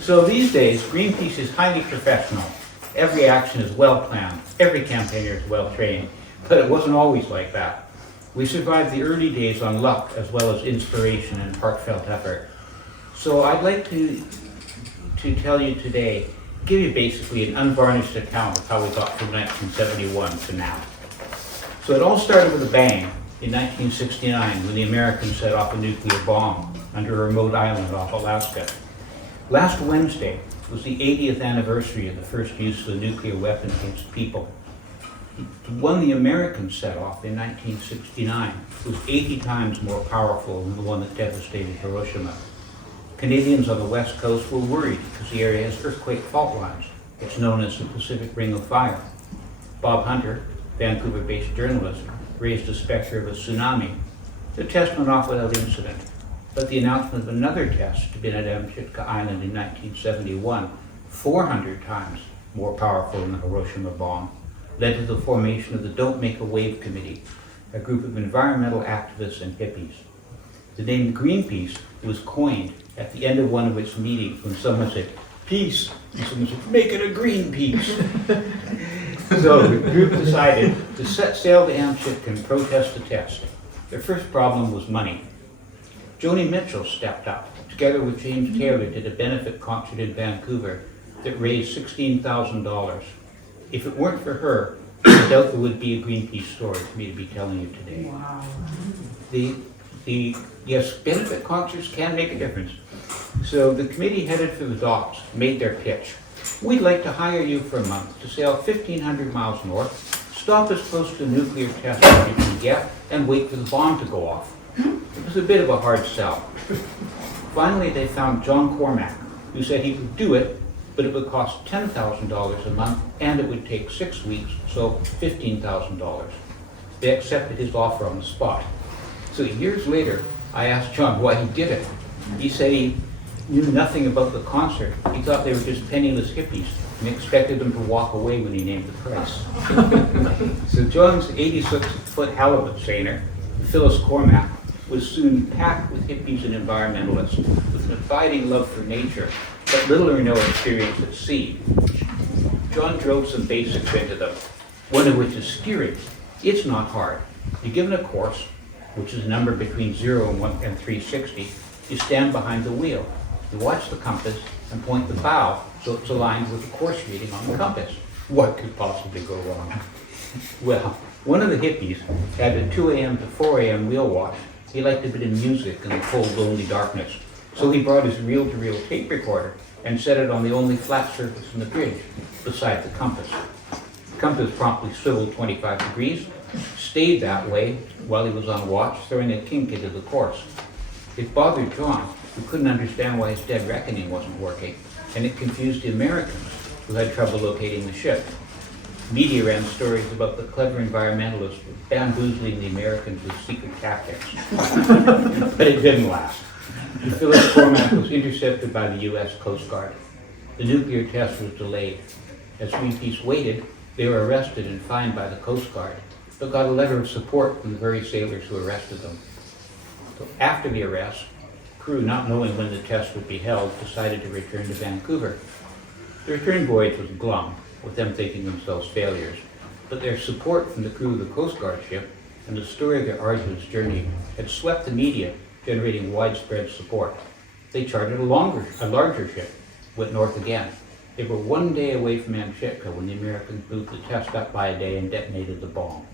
So these days, Greenpeace is highly professional. Every action is well planned. Every campaigner is well trained. But it wasn't always like that. We survived the early days on luck as well as inspiration and heartfelt effort. So I'd like to tell you today, give you basically an unvarnished account of how we got from 1971 to now. So it all started with a bang in 1969 when the Americans set off a nuclear bomb under a remote island off Alaska. Last Wednesday was the 80th anniversary of the first use of a nuclear weapon against people. The one the Americans set off in 1969 was 80 times more powerful than the one that devastated Hiroshima. Canadians on the West Coast were worried because the area has earthquake fault lines. It's known as the Pacific Ring of Fire. Bob Hunter, Vancouver-based journalist, raised the specter of a tsunami. The test went off without incident, but the announcement of another test to be at Amchitka Island in 1971, 400 times more powerful than the Hiroshima bomb, led to the formation of the Don't Make a Wave Committee, a group of environmental activists and hippies. The name Greenpeace was coined at the end of one of its meetings when someone said, "Peace," and someone said, "Make it a Greenpeace." So the group decided to set sail to Amchitka and protest the test. Their first problem was money. Joni Mitchell stepped up, together with James Taylor, did a benefit concert in Vancouver that raised $16,000. If it weren't for her, I doubt there would be a Greenpeace story for me to be telling you today. Wow. Yes, benefit concerts can make a difference. So the committee headed for the docks, made their pitch. We'd like to hire you for a month to sail 1,500 miles north, stop as close to a nuclear test as you can get, and wait for the bomb to go off. It was a bit of a hard sell. Finally, they found John Cormack, who said he would do it, but it would cost $10,000 a month, and it would take 6 weeks, so $15,000. They accepted his offer on the spot. So years later, I asked John why he did it. He said he knew nothing about the concert. He thought they were just penniless hippies and expected them to walk away when he named the price. So John's 86-foot halibut seiner, Phyllis Cormack, was soon packed with hippies and environmentalists with an abiding love for nature, but little or no experience at sea. John drove some basics into them, one of which is steering. It's not hard. You're given a course, which is a number between 0 and 360, you stand behind the wheel. You watch the compass and point the bow so it's aligned with the course reading on the compass. What could possibly go wrong? Well, one of the hippies had a 2 a.m. to 4 a.m. wheel watch. He liked a bit of music in the cold, lonely darkness. So he brought his reel-to-reel tape recorder and set it on the only flat surface in the bridge, beside the compass. The compass promptly swiveled 25 degrees, stayed that way while he was on watch, throwing a kink into the course. It bothered John, who couldn't understand why his dead reckoning wasn't working, and it confused the Americans, who had trouble locating the ship. Media ran stories about the clever environmentalists bamboozling the Americans with secret tactics. But it didn't last. Phyllis Cormack was intercepted by the U.S. Coast Guard. The nuclear test was delayed. As Greenpeace waited, they were arrested and fined by the Coast Guard, but got a letter of support from the very sailors who arrested them. So after the arrest, the crew, not knowing when the test would be held, decided to return to Vancouver. The return voyage was glum, with them thinking themselves failures, but their support from the crew of the Coast Guard ship and the story of their arduous journey had swept the media, generating widespread support. They chartered a larger ship, went north again. They were 1 day away from Amchitka when the Americans moved the test up by a day and detonated the bomb.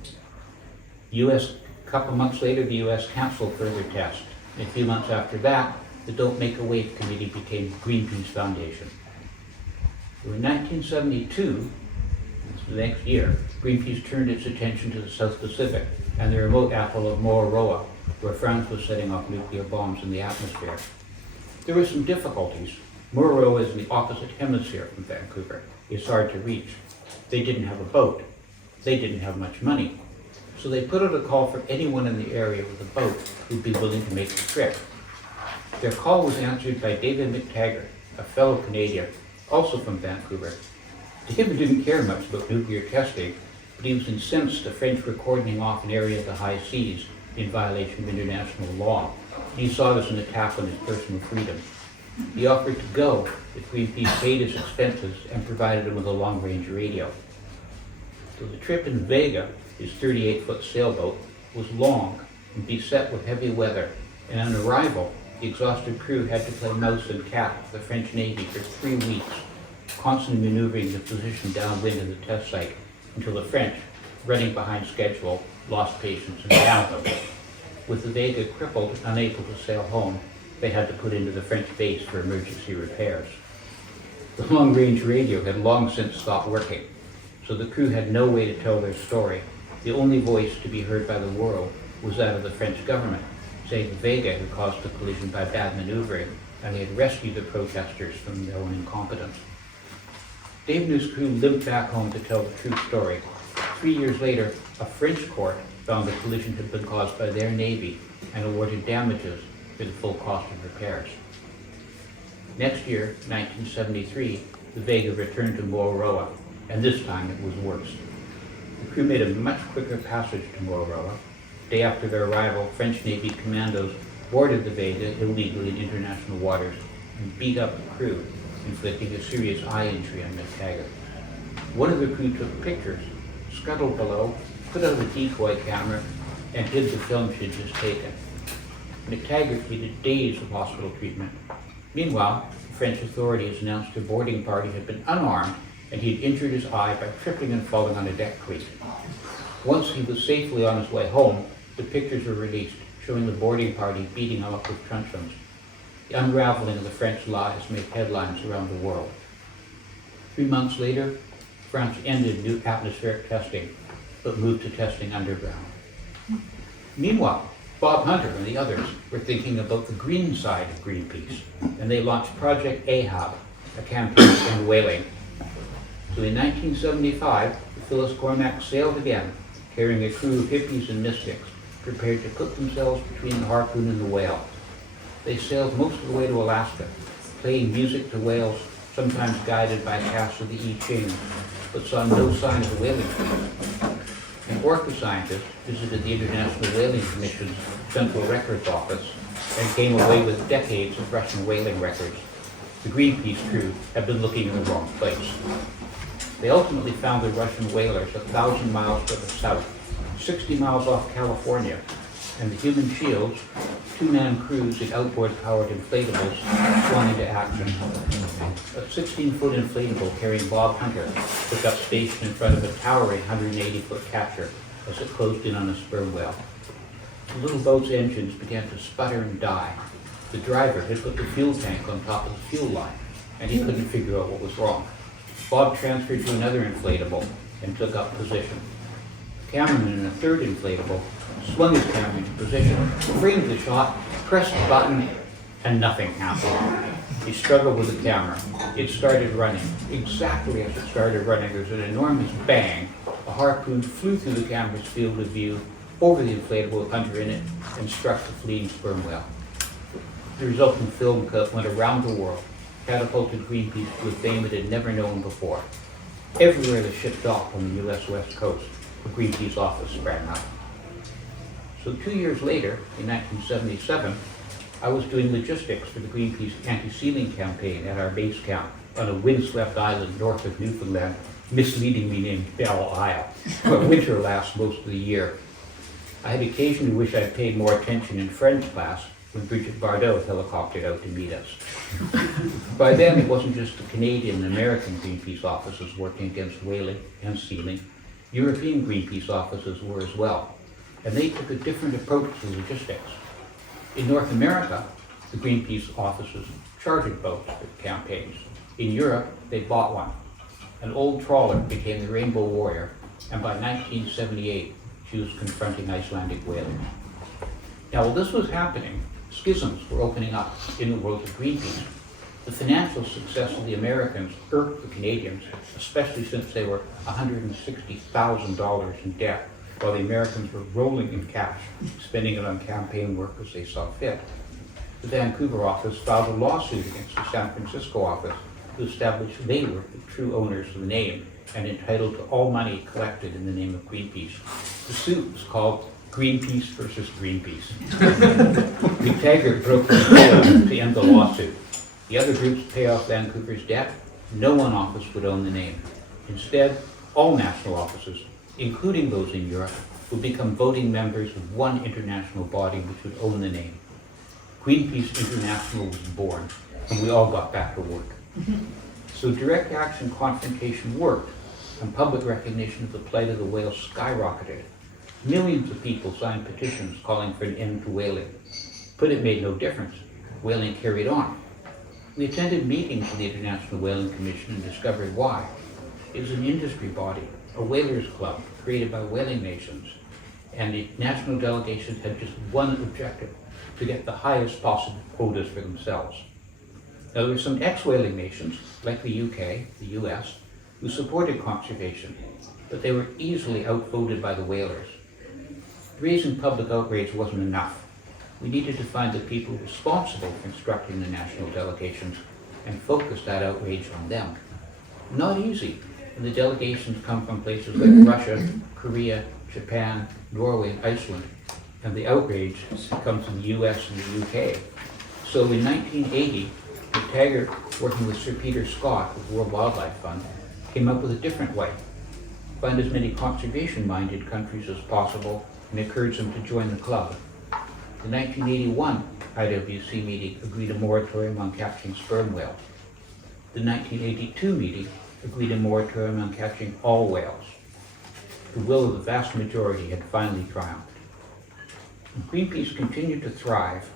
A couple months later, the U.S. canceled further tests. And a few months after that, the Don't Make a Wave Committee became Greenpeace Foundation. In 1972, the next year, Greenpeace turned its attention to the South Pacific and the remote atoll of Mururoa, where France was setting off nuclear bombs in the atmosphere. There were some difficulties. Mururoa is in the opposite hemisphere from Vancouver. It's hard to reach. They didn't have a boat. They didn't have much money. So they put out a call for anyone in the area with a boat who'd be willing to make the trip. Their call was answered by David McTaggart, a fellow Canadian, also from Vancouver. David didn't care much about nuclear testing, but he was incensed the French were cordoning off an area of the high seas in violation of international law. He saw this as an attack on his personal freedom. He offered to go if Greenpeace paid his expenses and provided him with a long-range radio. So the trip in Vega, his 38-foot sailboat, was long and beset with heavy weather, and on arrival, the exhausted crew had to play mouse and cat with the French Navy for 3 weeks, constantly maneuvering the position downwind of the test site until the French, running behind schedule, lost patience and downed them. With the Vega crippled and unable to sail home, they had to put into the French base for emergency repairs. The long-range radio had long since stopped working, so the crew had no way to tell their story. The only voice to be heard by the world was that of the French government, saying the Vega had caused the collision by bad maneuvering, and they had rescued the protesters from their own incompetence. Dave and his crew limped back home to tell the true story. 3 years later, a French court found the collision had been caused by their Navy and awarded damages for the full cost of repairs. Next year, 1973, the Vega returned to Mururoa, and this time it was worse. The crew made a much quicker passage to Mururoa. Day after their arrival, French Navy commandos boarded the Vega illegally in international waters and beat up the crew, inflicting a serious eye injury on McTaggart. One of the crew took pictures, scuttled below, put out a decoy camera, and hid the film she'd just taken. McTaggart needed days of hospital treatment. Meanwhile, the French authorities announced their boarding party had been unarmed and he had injured his eye by tripping and falling on a deck cleat. Once he was safely on his way home, the pictures were released showing the boarding party beating him up with truncheons. The unraveling of the French lies made headlines around the world. 3 months later, France ended new atmospheric testing, but moved to testing underground. Meanwhile, Bob Hunter and the others were thinking about the green side of Greenpeace, and they launched Project Ahab, a campaign to end whaling. So in 1975, the Phyllis Cormac sailed again, carrying a crew of hippies and mystics, prepared to put themselves between the harpoon and the whale. They sailed most of the way to Alaska, playing music to whales, sometimes guided by casts of the I Ching, but saw no sign of a whaling fleet. An orca scientist visited the International Whaling Commission's Central Records Office and came away with decades of Russian whaling records. The Greenpeace crew had been looking in the wrong place. They ultimately found the Russian whalers 1,000 miles to the south, 60 miles off California, and the human shields, 2-man crews in outboard-powered inflatables, swung into action. A 16-foot inflatable carrying Bob Hunter took up station in front of a towering 180-foot catcher as it closed in on a sperm whale. The little boat's engines began to sputter and die. The driver had put the fuel tank on top of the fuel line, and he couldn't figure out what was wrong. Bob transferred to another inflatable and took up position. The cameraman in a third inflatable swung his camera into position, framed the shot, pressed the button, and nothing happened. He struggled with the camera. It started running. Exactly as it started running, there was an enormous bang. A harpoon flew through the camera's field of view, over the inflatable with Hunter in it, and struck the fleeing sperm whale. The resulting film cut went around the world, catapulted Greenpeace to a fame it had never known before. Everywhere the ship docked on the U.S. West Coast, the Greenpeace office sprang up. So 2 years later, in 1977, I was doing logistics for the Greenpeace anti-sealing campaign at our base camp on a windswept island north of Newfoundland, misleadingly named Belle Isle, where winter lasts most of the year. I had occasionally wished I'd paid more attention in French class when Bridget Bardot helicoptered out to meet us. By then, it wasn't just the Canadian and American Greenpeace offices working against whaling and sealing. European Greenpeace offices were as well, and they took a different approach to logistics. In North America, the Greenpeace offices chartered boats for campaigns. In Europe, they bought one. An old trawler became the Rainbow Warrior, and by 1978, she was confronting Icelandic whaling. Now, while this was happening, schisms were opening up in the world of Greenpeace. The financial success of the Americans irked the Canadians, especially since they were $160,000 in debt, while the Americans were rolling in cash, spending it on campaign work as they saw fit. The Vancouver office filed a lawsuit against the San Francisco office to establish they were the true owners of the name and entitled to all money collected in the name of Greenpeace. The suit was called Greenpeace versus Greenpeace. McTaggart broke the deal to end the lawsuit. The other groups pay off Vancouver's debt. No one office would own the name. Instead, all national offices, including those in Europe, would become voting members of one international body which would own the name. Greenpeace International was born, and we all got back to work. So direct action confrontation worked, and public recognition of the plight of the whales skyrocketed. Millions of people signed petitions calling for an end to whaling. But it made no difference. Whaling carried on. We attended meetings of the International Whaling Commission and discovered why. It was an industry body, a whalers club created by whaling nations, and the national delegations had just one objective: to get the highest possible quotas for themselves. Now, there were some ex-whaling nations, like the UK, the US, who supported conservation, but they were easily outvoted by the whalers. Raising public outrage wasn't enough. We needed to find the people responsible for instructing the national delegations and focus that outrage on them. Not easy, and the delegations come from places like Russia, Korea, Japan, Norway, and Iceland, and the outrage comes from the US and the UK. So in 1980, McTaggart, working with Sir Peter Scott of the World Wildlife Fund, came up with a different way. Find as many conservation-minded countries as possible and encourage them to join the club. The 1981 IWC meeting agreed a moratorium on catching sperm whales. The 1982 meeting agreed a moratorium on catching all whales. The will of the vast majority had finally triumphed. And Greenpeace continued to thrive,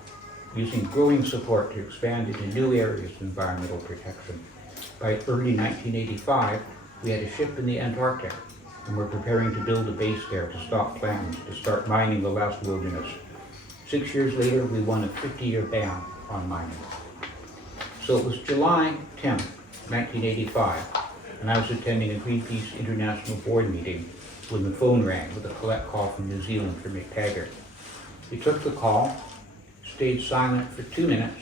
using growing support to expand into new areas of environmental protection. By early 1985, we had a ship in the Antarctic, and we're preparing to build a base there to stop plans to start mining the last wilderness. 6 years later, we won a 50-year ban on mining. So it was July 10, 1985, and I was attending a Greenpeace International Board meeting when the phone rang with a collect call from New Zealand for McTaggart. He took the call, stayed silent for 2 minutes,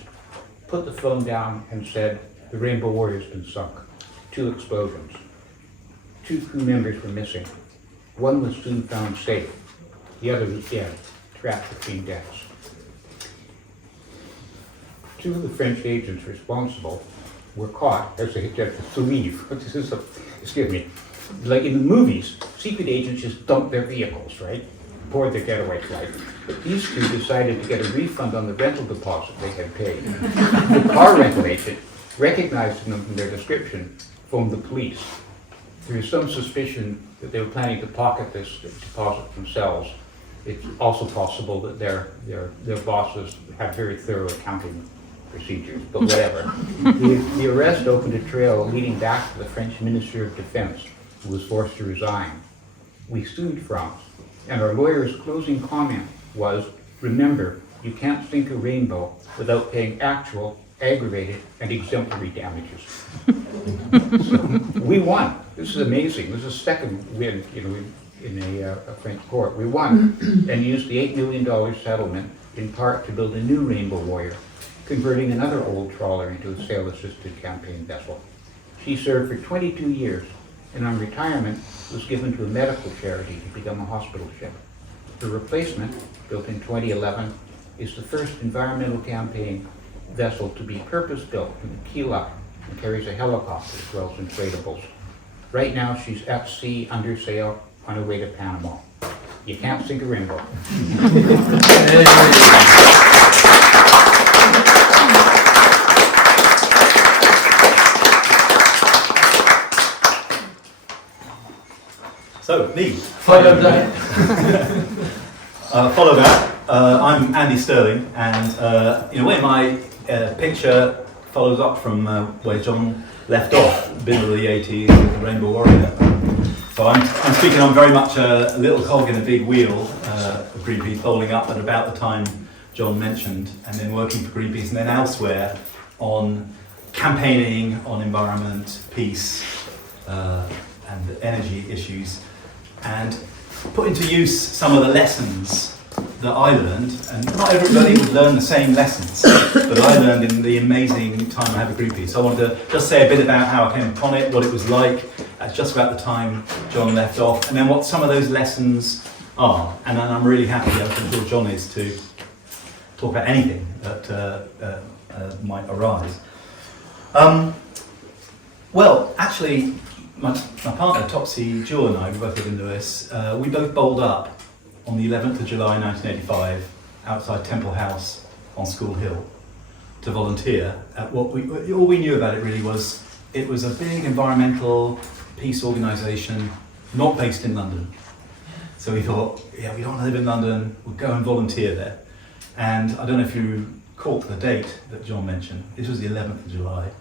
put the phone down and said, "The Rainbow Warrior's been sunk." 2 explosions. 2 crew members were missing. One was soon found safe. The other was dead, trapped between decks. 2 of the French agents responsible were caught as they had to leave. Excuse me. Like in the movies, secret agents just dump their vehicles, right? Board their getaway flight. But these 2 decided to get a refund on the rental deposit they had paid. The car rental agent, recognizing them from their description, phoned the police. There is some suspicion that they were planning to pocket this deposit themselves. It's also possible that their bosses have very thorough accounting procedures, but whatever. The arrest opened a trail leading back to the French Minister of Defense, who was forced to resign. We sued France, and our lawyer's closing comment was, "Remember, you can't sink a rainbow without paying actual, aggravated, and exemplary damages." So we won. This is amazing. This is the second win, in a French court. We won and used the $8 million settlement in part to build a new Rainbow Warrior, converting another old trawler into a sail-assisted campaign vessel. She served for 22 years, and on retirement was given to a medical charity to become a hospital ship. The replacement, built in 2011, is the first environmental campaign vessel to be purpose-built from the keel up and carries a helicopter as well as inflatables. Right now, she's at sea under sail on her way to Panama. You can't sink a rainbow. So, me. Follow that. I'm Andy Stirling, and in a way my picture follows up from where John left off, middle of the 80s with the Rainbow Warrior. So I'm speaking on very much a little cog in a big wheel of Greenpeace, folding up at about the time John mentioned, and then working for Greenpeace and then elsewhere on campaigning on environment, peace, and energy issues, and putting to use some of the lessons that I learned, and not everybody would learn the same lessons, but I learned in the amazing time I had with Greenpeace. So I wanted to just say a bit about how I came upon it, what it was like at just about the time John left off, and then what some of those lessons are. And then I'm really happy, as I'm sure John is, to talk about anything that might arise. Well, actually, my partner Topsy, Jewel and I, we both live in Lewes, we both bowled up on the 11th of July 1985 outside Temple House on School Hill to volunteer at all we knew about it really was it was a big environmental peace organisation not based in London. So we thought, yeah, we don't want to live in London, we'll go and volunteer there. And I don't know if you caught the date that John mentioned. This was the 11th of July,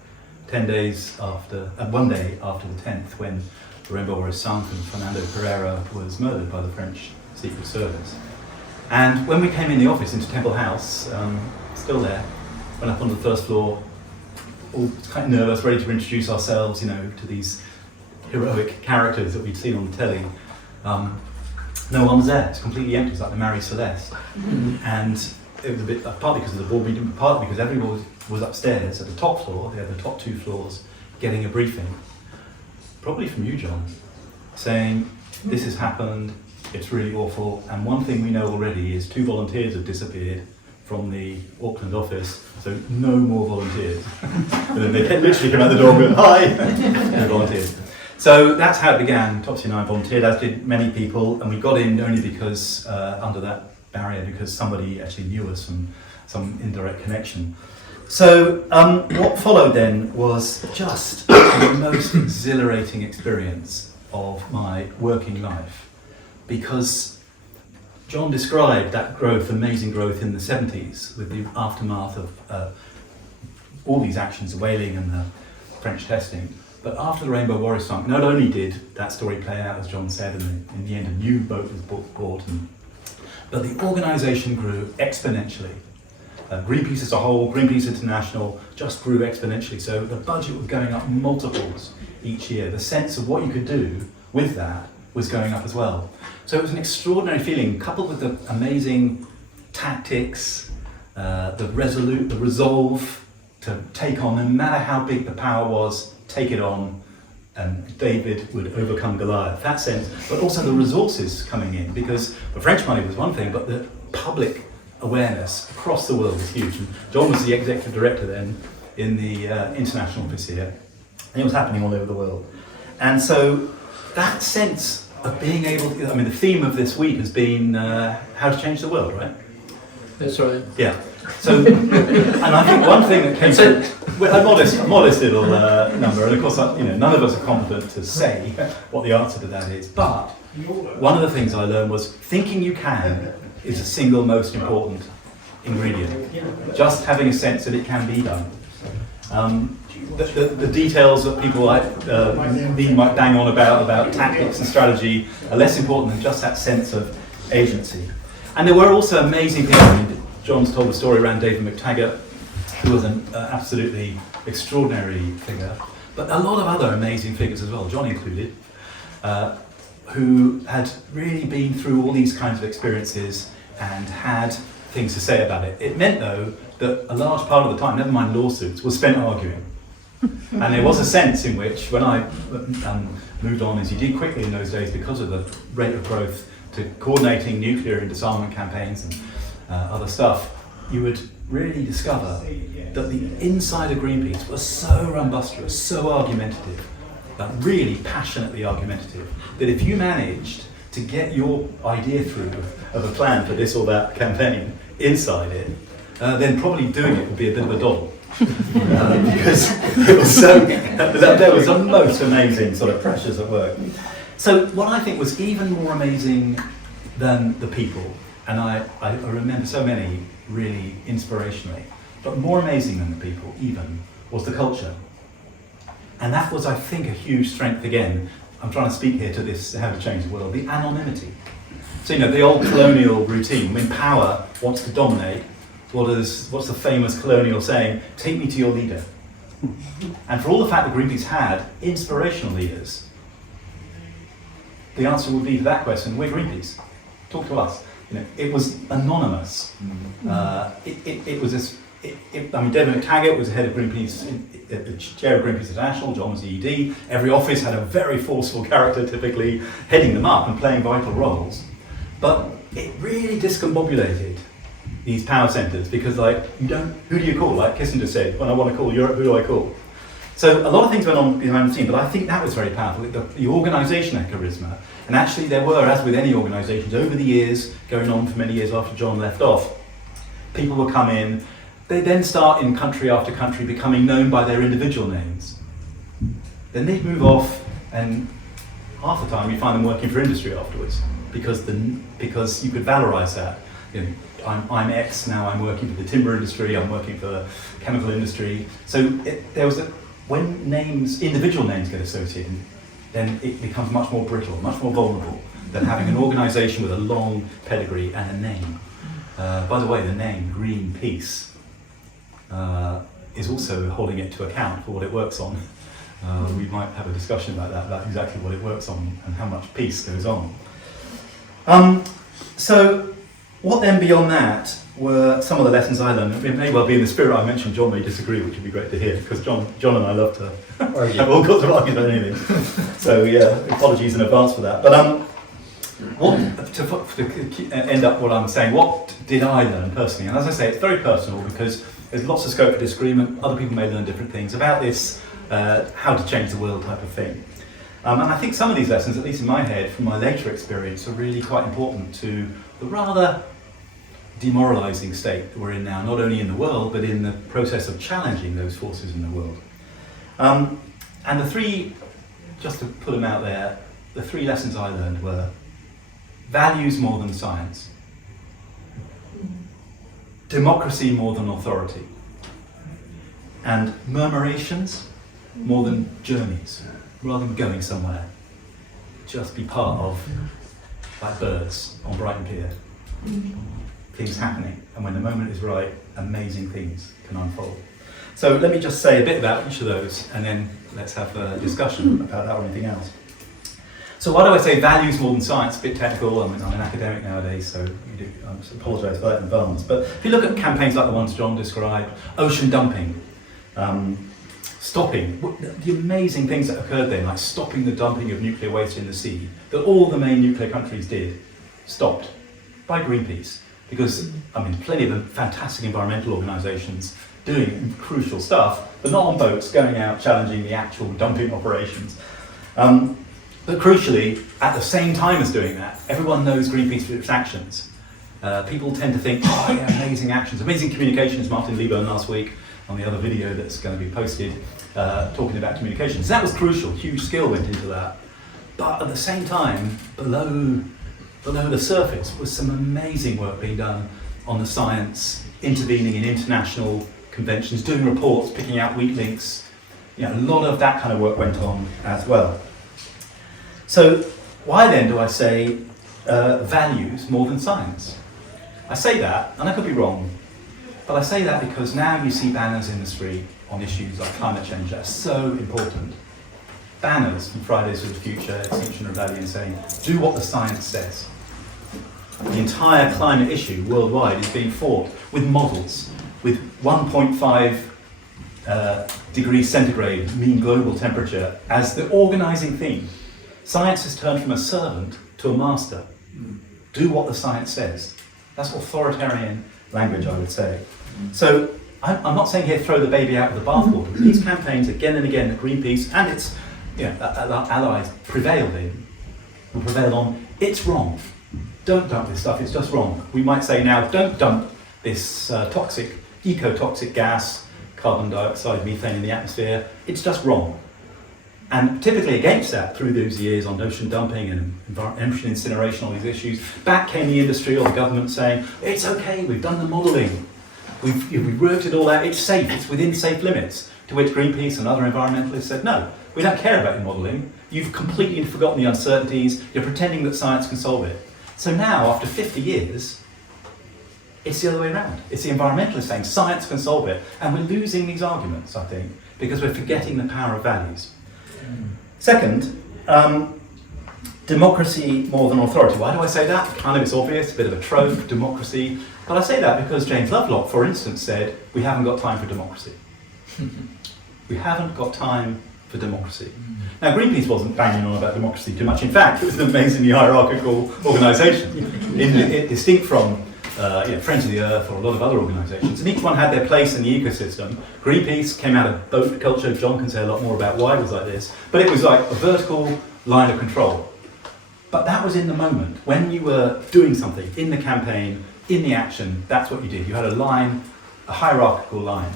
10 days after, one day after the 10th, when the Rainbow Warriors sunk and Fernando Pereira was murdered by the French Secret Service. And when we came in the office into Temple House, still there, went up on the first floor, all kind of nervous, ready to introduce ourselves, you know, to these heroic characters that we'd seen on the telly. No one was there. It's completely empty. It's like the Mary Celeste. And it was a bit, partly because of the board meeting, partly because everyone was upstairs at the top floor. They had the top 2 floors, getting a briefing, probably from you, John, saying this has happened. It's really awful. And one thing we know already is 2 volunteers have disappeared from the Auckland office, so no more volunteers. And then they literally came out the door and went, hi, no volunteers. So that's how it began. Topsy and I volunteered, as did many people, and we got in only because, under that barrier, because somebody actually knew us from some indirect connection. So what followed then was just the most exhilarating experience of my working life, because John described that growth, amazing growth in the 70s with the aftermath of all these actions, the whaling and the French testing. But after the Rainbow Warriors sunk, not only did that story play out, as John said, and in the end a new boat was bought, but the organisation grew exponentially. Greenpeace as a whole, Greenpeace International, just grew exponentially. So the budget was going up multiples each year. The sense of what you could do with that was going up as well. So it was an extraordinary feeling, coupled with the amazing tactics, the resolve to take on, no matter how big the power was, take it on, and David would overcome Goliath. That sense, but also the resources coming in, because the French money was one thing, but the public awareness across the world was huge. And John was the executive director then in the international office here, and it was happening all over the world. And so that sense of being able to, I mean, the theme of this week has been how to change the world, right? That's right. Yeah. So, and I think one thing that came from a modest little number, and of course, none of us are competent to say what the answer to that is, but one of the things I learned was thinking you can is the single most important ingredient. Just having a sense that it can be done. The details that people like might bang on about tactics and strategy are less important than just that sense of agency. And there were also amazing things. I mean, John's told the story around David McTaggart, who was an absolutely extraordinary figure, but a lot of other amazing figures as well, John included, who had really been through all these kinds of experiences and had things to say about it. It meant, though, that a large part of the time, never mind lawsuits, was spent arguing. And there was a sense in which, when I moved on, as you did quickly in those days because of the rate of growth, to coordinating nuclear and disarmament campaigns and other stuff, you would really discover that the inside of Greenpeace was so rumbustious, so argumentative, really passionately argumentative, that if you managed to get your idea through of a plan for this or that campaign inside it, then probably doing it would be a bit of a doddle. Because it was there was a most amazing sort of pressures at work. So what I think was even more amazing than the people, and I remember so many really inspirationally, but more amazing than the people even, was the culture. And that was, I think, a huge strength again. I'm trying to speak here to this, how to change the world, the anonymity. So, the old colonial routine, when power wants to dominate, what's the famous colonial saying? Take me to your leader. And for all the fact that Greenpeace had inspirational leaders, the answer would be to that question, we're Greenpeace. Talk to us. It was anonymous. It was this. David McTaggart was the head of Greenpeace, the chair of Greenpeace International. John was the ED. Every office had a very forceful character, typically heading them up and playing vital roles. But it really discombobulated these power centres because, who do you call? Like Kissinger said, when I want to call Europe, who do I call? So a lot of things went on behind the scenes, but I think that was very powerful, the organisation had charisma. And actually there were, as with any organisations, over the years, going on for many years after John left off, people would come in, they then start in country after country becoming known by their individual names. Then they'd move off, and half the time you find them working for industry afterwards, because you could valorise that. You know, I'm X, now I'm working for the timber industry, I'm working for the chemical industry. So when individual names get associated, then it becomes much more brittle, much more vulnerable than having an organisation with a long pedigree and a name. By the way, the name Greenpeace is also holding it to account for what it works on. We might have a discussion about exactly what it works on and how much peace goes on. So what then beyond that were some of the lessons I learned. It may well be in the spirit I mentioned. John may disagree, which would be great to hear, because John and I love to have all sorts of arguments about anything. So yeah, apologies in advance for that. But to end up what I'm saying, what did I learn personally? And as I say, it's very personal because there's lots of scope for disagreement. Other people may learn different things about this, how to change the world type of thing. And I think some of these lessons, at least in my head, from my later experience, are really quite important to the rather demoralising state that we're in now, not only in the world, but in the process of challenging those forces in the world. And the three, just to put them out there, the three lessons I learned were values more than science, democracy more than authority, and murmurations more than journeys. Rather than going somewhere, just be part of, like birds on Brighton Pier, things happening, and when the moment is right, amazing things can unfold. So let me just say a bit about each of those, and then let's have a discussion about that or anything else. So why do I say values more than science? A bit technical. I'm an academic nowadays, so I apologise for that in advance. But if you look at campaigns like the ones John described, ocean dumping, stopping the amazing things that occurred then, like stopping the dumping of nuclear waste in the sea, that all the main nuclear countries did, stopped by Greenpeace. Because, plenty of fantastic environmental organisations doing crucial stuff, but not on boats, going out challenging the actual dumping operations. But crucially, at the same time as doing that, everyone knows Greenpeace's actions. People tend to think, oh yeah, amazing actions, amazing communications. Martin Lieberman last week on the other video that's going to be posted, talking about communications. That was crucial, huge skill went into that. But at the same time, below the surface was some amazing work being done on the science, intervening in international conventions, doing reports, picking out weak links. A lot of that kind of work went on as well. So why then do I say values more than science? I say that, and I could be wrong, but I say that because now you see banners in the street on issues like climate change that are so important. Banners from Fridays for the Future, Extinction Rebellion saying, do what the science says. The entire climate issue worldwide is being fought with models, with 1.5 degrees centigrade mean global temperature as the organising theme. Science has turned from a servant to a master. Do what the science says. That's authoritarian language, I would say. So I'm not saying here throw the baby out with the bathwater. These campaigns again and again that Greenpeace and its allies prevailed on, it's wrong. Don't dump this stuff, it's just wrong. We might say now, don't dump this eco-toxic gas, carbon dioxide, methane in the atmosphere, it's just wrong. And typically against that, through those years on ocean dumping and ocean incineration, all these issues, back came the industry or the government saying, it's okay, we've done the modelling, we've worked it all out, it's safe, it's within safe limits. To which Greenpeace and other environmentalists said, no, we don't care about your modelling, you've completely forgotten the uncertainties, you're pretending that science can solve it. So now, after 50 years, it's the other way around. It's the environmentalists saying science can solve it, and we're losing these arguments, I think, because we're forgetting the power of values. Second, democracy more than authority. Why do I say that? Kind of it's obvious, a bit of a trope, democracy. But I say that because James Lovelock, for instance, said, we haven't got time for democracy. We haven't got time for democracy. Now, Greenpeace wasn't banging on about democracy too much. In fact, it was an amazingly hierarchical organisation, distinct from Friends of the Earth, or a lot of other organisations, and each one had their place in the ecosystem. Greenpeace came out of boat culture. John can say a lot more about why it was like this, but it was like a vertical line of control. But that was in the moment. When you were doing something, in the campaign, in the action, that's what you did. You had a line, a hierarchical line.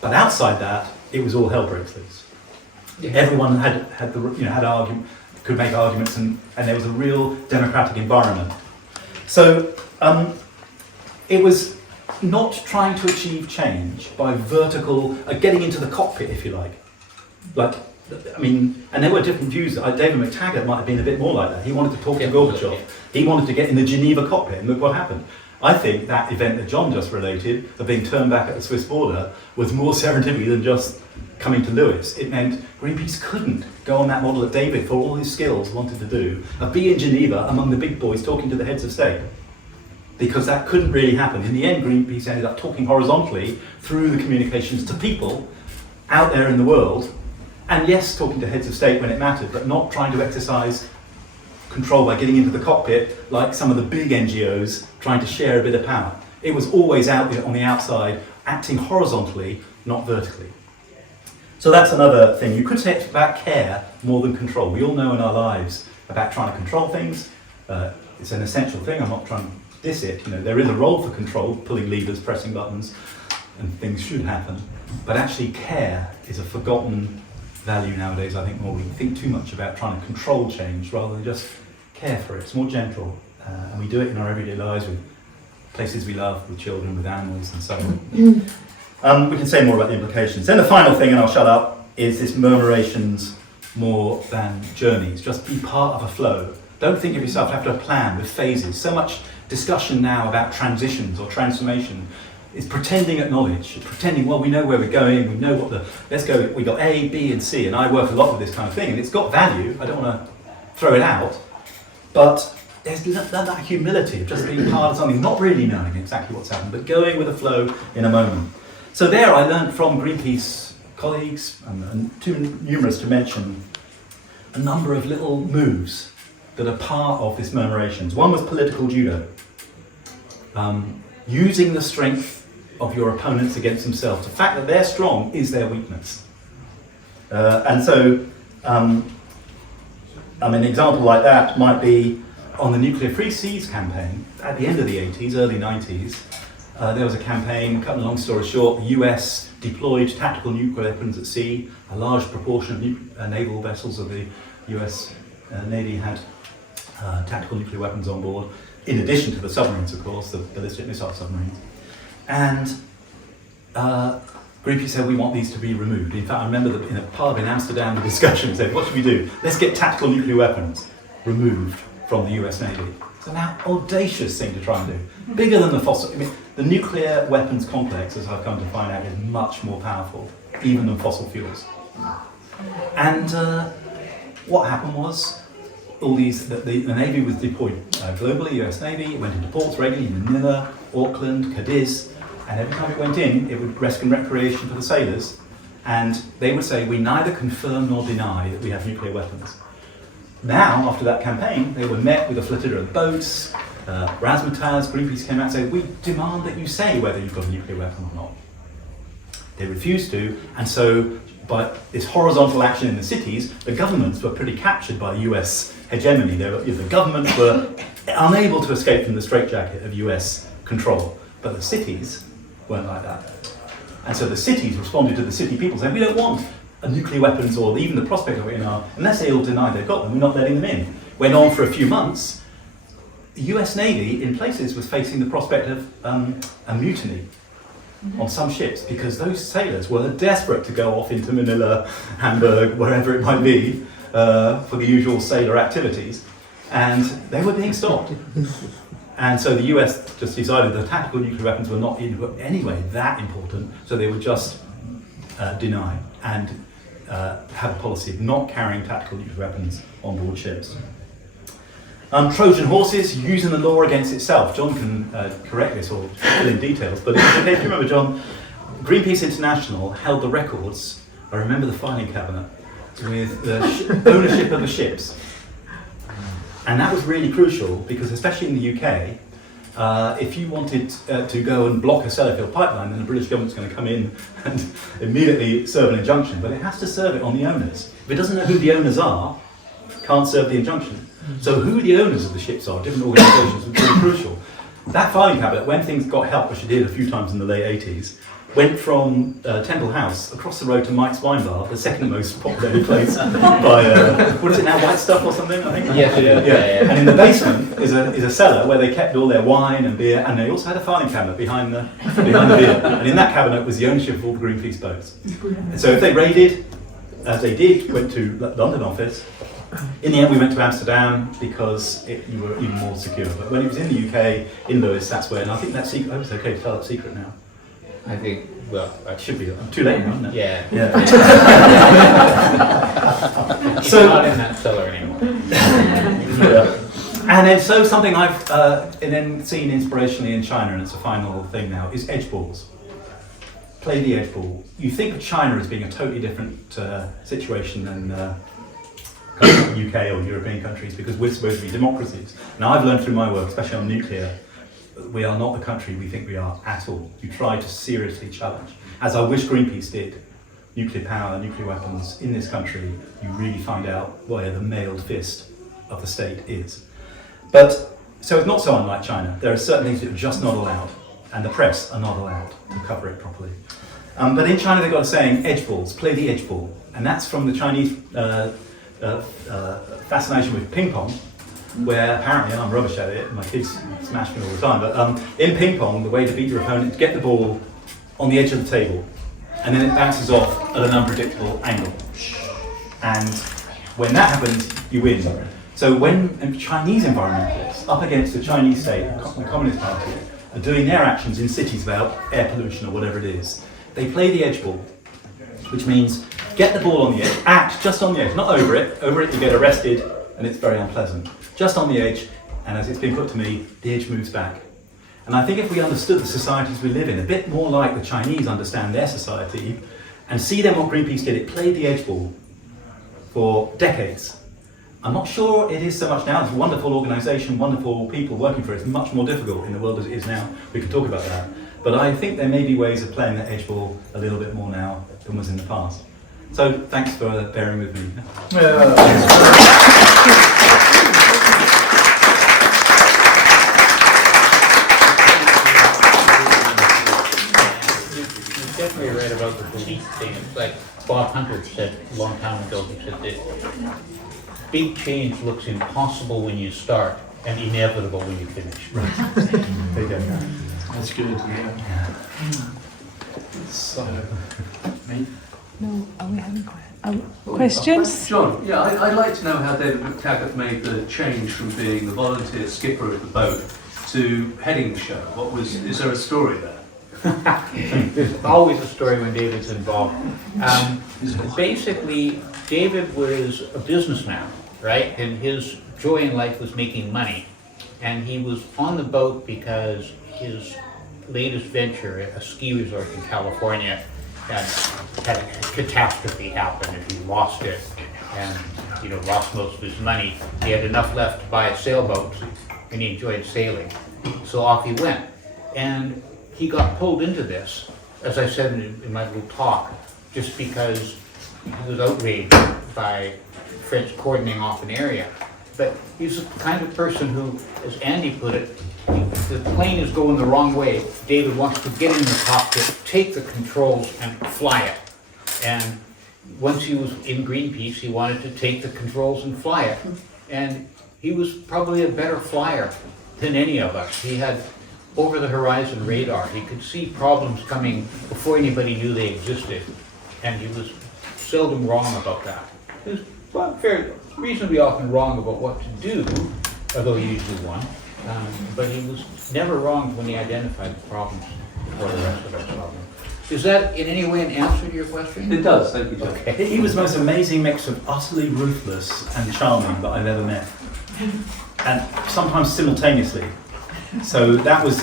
But outside that, it was all hell breaks loose. Yeah. Everyone had argument, could make arguments, and there was a real democratic environment. So it was not trying to achieve change by vertical, getting into the cockpit, if you like. And there were different views. David McTaggart might have been a bit more like that. He wanted to talk to Gorbachev. He wanted to get in the Geneva cockpit, and look what happened. I think that event that John just related, of being turned back at the Swiss border, was more serendipity than just coming to Lewes. It meant Greenpeace couldn't go on that model that David, for all his skills, wanted to do, be in Geneva among the big boys talking to the heads of state. Because that couldn't really happen. In the end, Greenpeace ended up talking horizontally through the communications to people out there in the world, and yes, talking to heads of state when it mattered, but not trying to exercise control by getting into the cockpit like some of the big NGOs trying to share a bit of power. It was always out there on the outside, acting horizontally, not vertically. So that's another thing. You could say it's about care more than control. We all know in our lives about trying to control things. It's an essential thing. I'm not trying to diss it. There is a role for control, pulling levers, pressing buttons, and things should happen. But actually care is a forgotten value nowadays, I think. We think too much about trying to control change rather than just care for it. It's more gentle, and we do it in our everyday lives with places we love, with children, with animals, and so on. We can say more about the implications. Then the final thing, and I'll shut up, is this murmurations more than journeys. Just be part of a flow. Don't think of yourself after a plan with phases. So much discussion now about transitions or transformation is pretending at knowledge, pretending, well, we know where we're going, we know we got A, B, and C, and I work a lot with this kind of thing, and it's got value. I don't want to throw it out, but there's that humility of just being part of something, not really knowing exactly what's happened, but going with the flow in a moment. So there I learned from Greenpeace colleagues, and too numerous to mention, a number of little moves that are part of this murmurations. One was political judo. Using the strength of your opponents against themselves. The fact that they're strong is their weakness. An example like that might be on the Nuclear Free Seas campaign at the end of the 80s, early 90s. There was a campaign, cutting a long story short, the US deployed tactical nuclear weapons at sea. A large proportion of naval vessels of the US Navy had tactical nuclear weapons on board, in addition to the submarines, of course, the ballistic missile submarines. And Greenpeace said, we want these to be removed. In fact, I remember that in a pub in Amsterdam, the discussion said, what should we do? Let's get tactical nuclear weapons removed from the US Navy. It's an audacious thing to try and do. Bigger than the fossil. The nuclear weapons complex, as I've come to find out, is much more powerful, even than fossil fuels. And what happened was, the Navy was deployed globally, US Navy. It went into ports regularly in Manila, Auckland, Cadiz, and every time it went in, it would rescue and recreation for the sailors, and they would say, we neither confirm nor deny that we have nuclear weapons. Now, after that campaign, they were met with a flotilla of boats. Razzmatazz, Greenpeace came out and said, we demand that you say whether you've got a nuclear weapon or not. They refused to, and so by this horizontal action in the cities, the governments were pretty captured by US hegemony. The governments were unable to escape from the straitjacket of US control, but the cities weren't like that. And so the cities responded to the city people saying, we don't want nuclear weapons or even the prospect of it unless they all deny they've got them, we're not letting them in. Went on for a few months. The US Navy in places was facing the prospect of a mutiny on some ships, because those sailors were desperate to go off into Manila, Hamburg, wherever it might be, for the usual sailor activities, and they were being stopped. And so the US just decided that tactical nuclear weapons were not anyway that important, so they would just deny and have a policy of not carrying tactical nuclear weapons on board ships. Trojan horses, using the law against itself. John can correct this or fill in details, but if you remember, John, Greenpeace International held the records, I remember the filing cabinet, with the ownership of the ships. And that was really crucial because, especially in the UK, if you wanted to go and block a Sellafield pipeline, then the British government's going to come in and immediately serve an injunction, but it has to serve it on the owners. If it doesn't know who the owners are, can't serve the injunction. So who the owners of the ships are, different organisations, was really crucial. That filing cabinet, when things got help, which it did a few times in the late 80s, went from Temple House across the road to Mike's Wine Bar, the second most popular place by, what is it now, White Stuff or something, I think? Yes, it is. Yeah. And in the basement is a cellar where they kept all their wine and beer, and they also had a filing cabinet behind the beer. And in that cabinet was the ownership of all the Greenpeace boats. And so if they raided, as they did, went to the London office. In the end, we went to Amsterdam because you were even more secure. But when it was in the UK, in Lewes, that's where, and I think that secret, I hope it's okay to tell that secret now. I think, well, It should be. I'm too late now, isn't it? yeah. It's So- not in that cellar anymore. And then, so something I've and then seen inspirationally in China, and it's a final thing now, is edge balls. Play the edge ball. You think of China as being a totally different situation than UK or European countries, because we're supposed to be democracies. Now, I've learned through my work, especially on nuclear, we are not the country we think we are at all. You try to seriously challenge, as I wish Greenpeace did, nuclear power, nuclear weapons in this country. You really find out where the mailed fist of the state is. But, so it's not so unlike China. There are certain things that are just not allowed, and the press are not allowed to cover it properly. But in China they've got a saying, edge balls, play the edge ball. And that's from the Chinese fascination with ping pong, where apparently, and I'm rubbish at it, my kids smash me all the time, but in ping pong, the way to beat your opponent is to get the ball on the edge of the table, and then it bounces off at an unpredictable angle. And when that happens, you win. So when Chinese environmentalists, up against the Chinese state, the Communist Party, are doing their actions in cities about air pollution or whatever it is, they play the edge ball, which means get the ball on the edge, act just on the edge, not over it. Over it you get arrested and it's very unpleasant. Just on the edge, and as it's been put to me, the edge moves back. And I think if we understood the societies we live in, a bit more like the Chinese understand their society, and see them what Greenpeace did, it played the edge ball for decades. I'm not sure it is so much now. It's a wonderful organisation, wonderful people working for it. It's much more difficult in the world as it is now. We can talk about that. But I think there may be ways of playing that edge ball a little bit more now than was in the past. So thanks for bearing with me. You're definitely right about the belief thing. It's like Bob Hunter said a long time ago, he said that big change looks impossible when you start and inevitable when you finish. There you go. That's good, yeah. So, me? No, are we having questions? John, yeah, I'd like to know how David McTaggart made the change from being the volunteer skipper of the boat to heading the show. Is there a story there? There's always a story when David's involved. Basically, David was a businessman, right? And his joy in life was making money. And he was on the boat because his latest venture, a ski resort in California, had a catastrophe happen and he lost it and lost most of his money. He had enough left to buy a sailboat and he enjoyed sailing. So off he went. And he got pulled into this, as I said in my little talk, just because he was outraged by French cordoning off an area. But he's the kind of person who, as Andy put it, the plane is going the wrong way. David wants to get in the cockpit, take the controls, and fly it. And once he was in Greenpeace, he wanted to take the controls and fly it. And he was probably a better flyer than any of us. He had over-the-horizon radar. He could see problems coming before anybody knew they existed. And he was seldom wrong about that. He was reasonably often wrong about what to do, although he usually won. But he was never wrong when he identified the problems before the rest of us saw them. Is that in any way an answer to your question? It does, thank you, John. Okay. He was the most amazing mix of utterly ruthless and charming that I've ever met, and sometimes simultaneously. So that was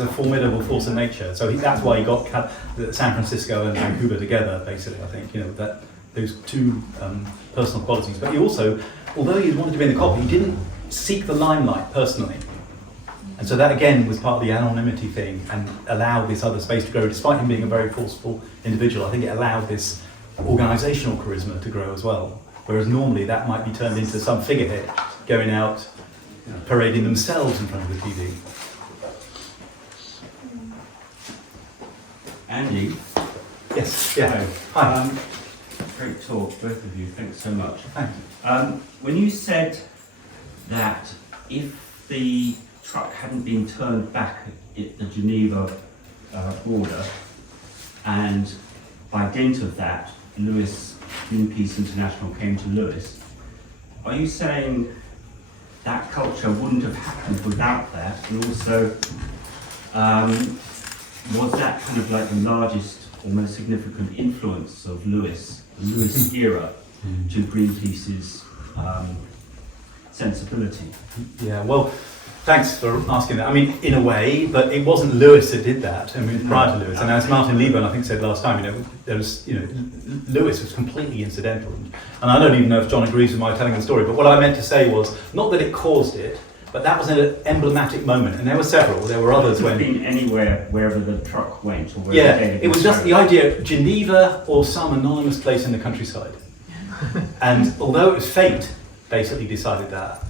a formidable force of nature. So that's why he got San Francisco and Vancouver together, basically. I think that those two personal qualities. But he also, although he wanted to be in the cockpit, he didn't seek the limelight personally. And so that again was part of the anonymity thing and allowed this other space to grow, despite him being a very forceful individual. I think it allowed this organisational charisma to grow as well. Whereas normally that might be turned into some figurehead going out, parading themselves in front of the TV. Andy? Yes, yeah. Hi. Great talk, both of you. Thanks so much. Thanks. When you said that if the truck hadn't been turned back at the Geneva border, and by dint of that, Lewes, Greenpeace International came to Lewes, are you saying that culture wouldn't have happened without that? And also, was that kind of like the largest or most significant influence of Lewes, the Lewes era, to Greenpeace's sensibility? Yeah, well, thanks for asking that. I mean, in a way, but it wasn't Lewes that did that. I mean, prior to Lewes, and as Martin Lieber, I think, said last time, there was, Lewes was completely incidental. And I don't even know if John agrees with my telling the story, but what I meant to say was, not that it caused it, but that was an emblematic moment, and there were several. There were others when. Been anywhere wherever the truck went, or wherever Yeah, David it was just McTaggart. the idea of Geneva or some anonymous place in the countryside. And although it was fate basically decided that,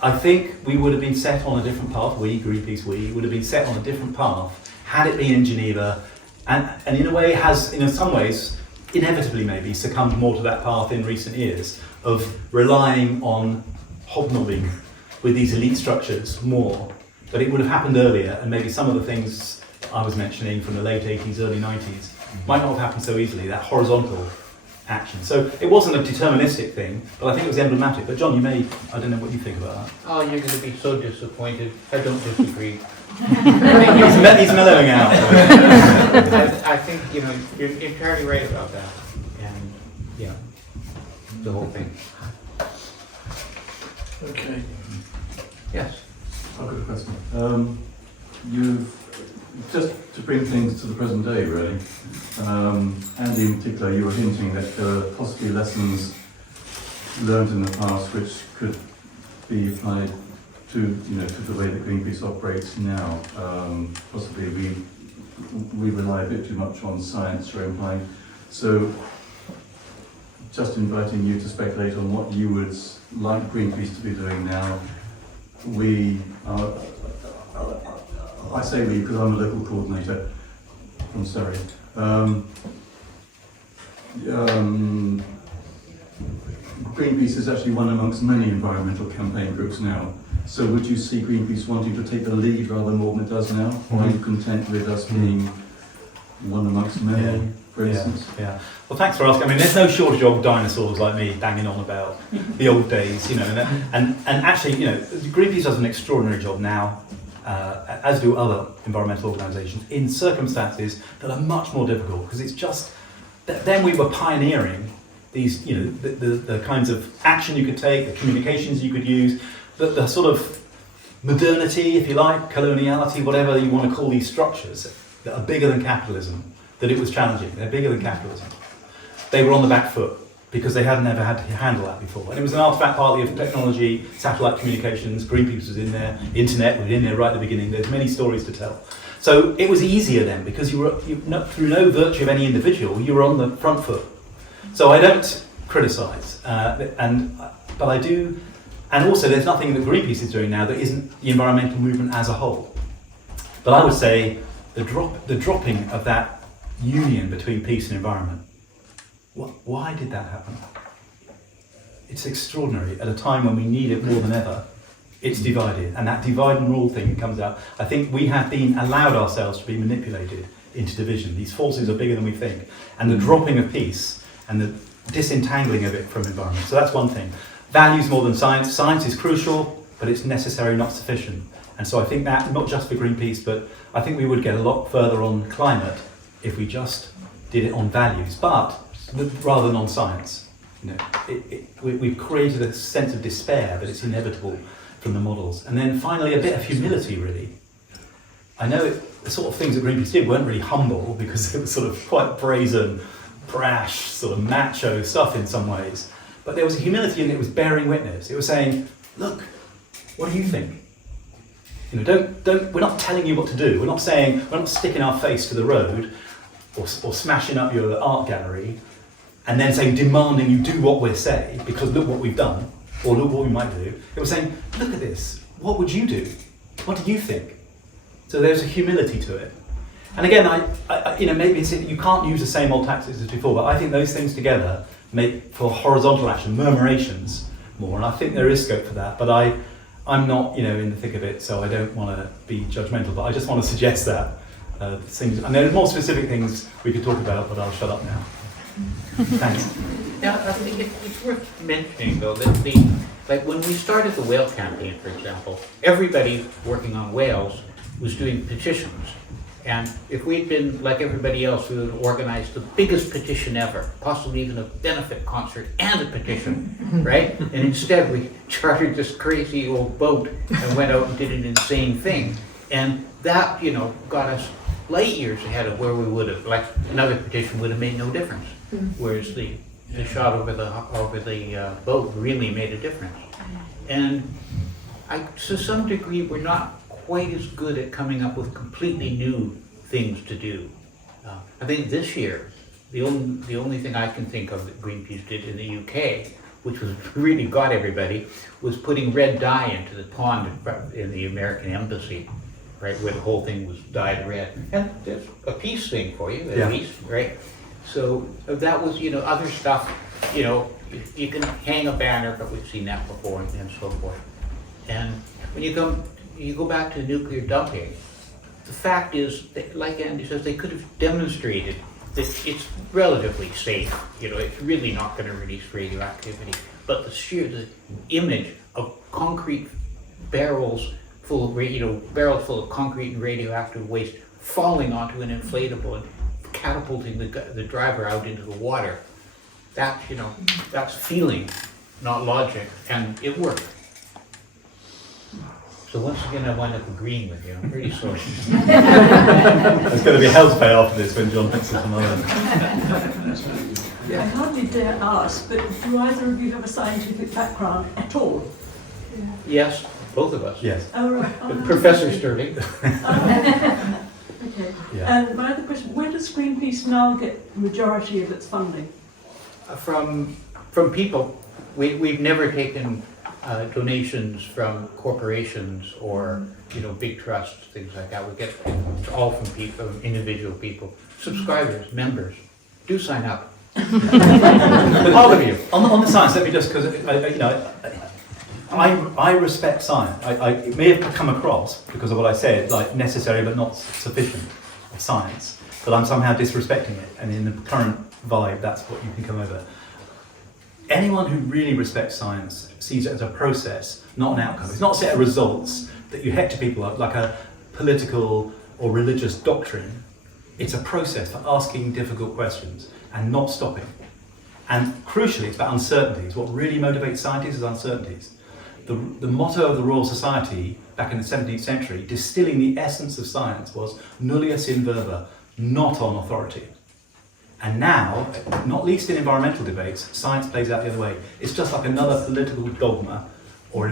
I think we would have been set on a different path. Greenpeace, would have been set on a different path had it been in Geneva, and in a way has, in some ways, inevitably maybe succumbed more to that path in recent years of relying on hobnobbing with these elite structures more. But it would have happened earlier, and maybe some of the things I was mentioning from the late 80s, early 90s might not have happened so easily, that horizontal action. So it wasn't a deterministic thing, but I think it was emblematic. But John, I don't know what you think about that. Oh, you're going to be so disappointed. I don't disagree. He's mellowing out. I think, you're entirely right about that. And, the whole thing. Okay. Yes. I've got a question. You've, just to bring things to the present day really, Andy in particular, you were hinting that there are possibly lessons learned in the past which could be applied to, to the way that Greenpeace operates now. Possibly we rely a bit too much on science, you're implying. So, just inviting you to speculate on what you would like Greenpeace to be doing now. I say we because I'm a local coordinator from Surrey. Greenpeace is actually one amongst many environmental campaign groups now. So would you see Greenpeace wanting to take the lead rather more than it does now? Or are you content with us being one amongst many, for instance? Yeah. Well, thanks for asking. I mean, there's no shortage of dinosaurs like me banging on about the old days, and actually, Greenpeace does an extraordinary job now, as do other environmental organisations, in circumstances that are much more difficult, because it's just, then we were pioneering these, the kinds of action you could take, the communications you could use, the sort of modernity, if you like, coloniality, whatever you want to call these structures that are bigger than capitalism, that it was challenging. They're bigger than capitalism. They were on the back foot because they had never had to handle that before. And it was an artifact partly of technology, satellite communications, Greenpeace was in there, internet was in there right at the beginning. There's many stories to tell. So it was easier then because through no virtue of any individual, you were on the front foot. So I don't criticise, but I do. And also, there's nothing that Greenpeace is doing now that isn't the environmental movement as a whole. But I would say the dropping of that union between peace and environment. Why did that happen? It's extraordinary. At a time when we need it more than ever, it's divided, and that divide and rule thing comes out. I think we have been allowed ourselves to be manipulated into division. These forces are bigger than we think, and the dropping of peace and the disentangling of it from environment. So that's one thing. Values more than science. Science is crucial, but it's necessary, not sufficient. And so I think that, not just for Greenpeace, but I think we would get a lot further on climate if we just did it on values, but rather than on science. We've created a sense of despair that it's inevitable from the models. And then finally, a bit of humility, really. I know the sort of things that Greenpeace did weren't really humble because it was sort of quite brazen, brash, sort of macho stuff in some ways. But there was a humility and it was bearing witness. It was saying, look, what do you think? We're not telling you what to do. We're not sticking our face to the road or smashing up your art gallery and then saying, demanding you do what we say because look what we've done or look what we might do. It was saying, look at this. What would you do? What do you think? So there's a humility to it. And again, maybe you can't use the same old tactics as before, but I think those things together make for horizontal action, murmurations more, and I think there is scope for that. But I'm not, in the thick of it, so I don't want to be judgmental. But I just want to suggest that things, and there are more specific things we could talk about, but I'll shut up now. Thanks. Now, I think it's worth mentioning, though, that when we started the whale campaign, for example, everybody working on whales was doing petitions. And if we'd been like everybody else, we would have organized the biggest petition ever, possibly even a benefit concert and a petition, right? And instead we chartered this crazy old boat and went out and did an insane thing. And that, got us light years ahead of where we would have, like another petition would have made no difference. Whereas the shot over the boat really made a difference. And to some degree, we're not quite as good at coming up with completely new things to do. I think this year, the only thing I can think of that Greenpeace did in the UK, which was really got everybody, was putting red dye into the pond in the American embassy, right, where the whole thing was dyed red. And that's a peace thing for you, at least, right? So that was, other stuff, you can hang a banner, but we've seen that before and so forth. And when you go back to nuclear dumping, the fact is that, like Andy says, they could have demonstrated that it's relatively safe. It's really not going to release radioactivity. But the image of concrete barrels full of concrete and radioactive waste falling onto an inflatable and catapulting the driver out into the water, that's feeling, not logic, and it worked. So once again, I wind up agreeing with you. I'm pretty sorry. There's going to be hell to pay after this when John thinks it's another. I hardly dare ask, but do either of you have a scientific background at all? Yes, both of us. Yes. Oh, right. Professor Stirling. Okay. Yeah. And my other question, where does Greenpeace now get the majority of its funding? From people. We've never taken donations from corporations or big trusts, things like that. We get it all from people, individual people, subscribers, members. Do sign up. All of you. On the science, let me just, because I respect science. It may have come across, because of what I said, like necessary but not sufficient of science, but I'm somehow disrespecting it, and in the current vibe, that's what you can come over. Anyone who really respects science sees it as a process, not an outcome. It's not a set of results that you hector people up like a political or religious doctrine. It's a process for asking difficult questions and not stopping. And crucially, it's about uncertainties. What really motivates scientists is uncertainties. The motto of the Royal Society back in the 17th century, distilling the essence of science, was nullius in verba, not on authority. And now, not least in environmental debates, science plays out the other way. It's just like another political dogma or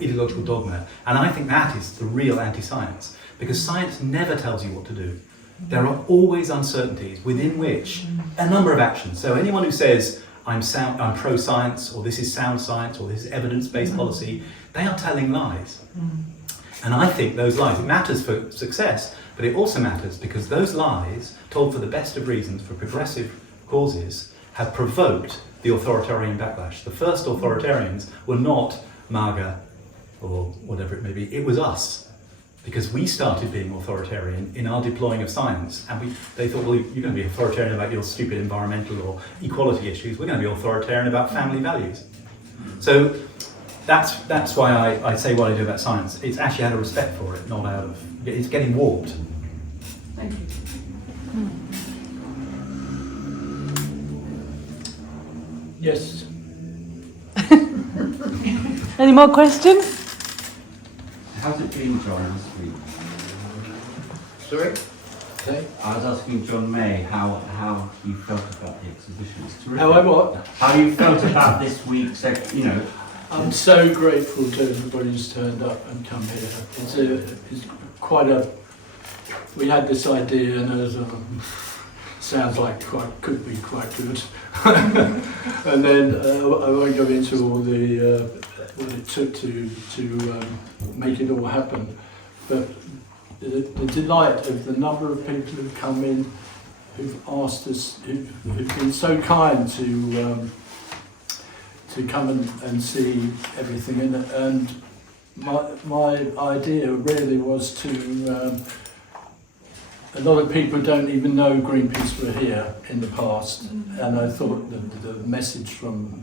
ideological dogma. And I think that is the real anti-science, because science never tells you what to do. There are always uncertainties within which a number of actions. So anyone who says, I'm pro-science, or this is sound science, or this is evidence-based policy, they are telling lies. And I think those lies, it matters for success, but it also matters because those lies, told for the best of reasons, for progressive causes, have provoked the authoritarian backlash. The first authoritarians were not MAGA or whatever it may be, it was us. Because we started being authoritarian in our deploying of science, and they thought, well, you're going to be authoritarian about your stupid environmental or equality issues, we're going to be authoritarian about family values. So that's why I say what I do about science. It's actually out of respect for it, not out of, it's getting warped. Thank you. Yes. Any more questions? How's it been, John, this week? Sorry? I was asking John May how you felt about the exhibition. It's terrific. How I what? How you felt about this week's, I'm so grateful to everybody who's turned up and come here. It's quite a. We had this idea, and it was, sounds like could be quite good. And then I won't go into all the what it took to make it all happen, but the delight of the number of people who've come in, who've asked us, who've been so kind to come and see everything in it. And my idea really was to. A lot of people don't even know Greenpeace were here in the past, and I thought the message from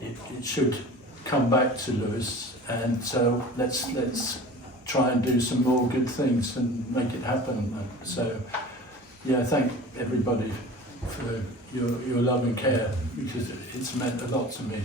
it should come back to Lewes, and so let's try and do some more good things and make it happen. So yeah, thank everybody for your love and care, because it's meant a lot to me.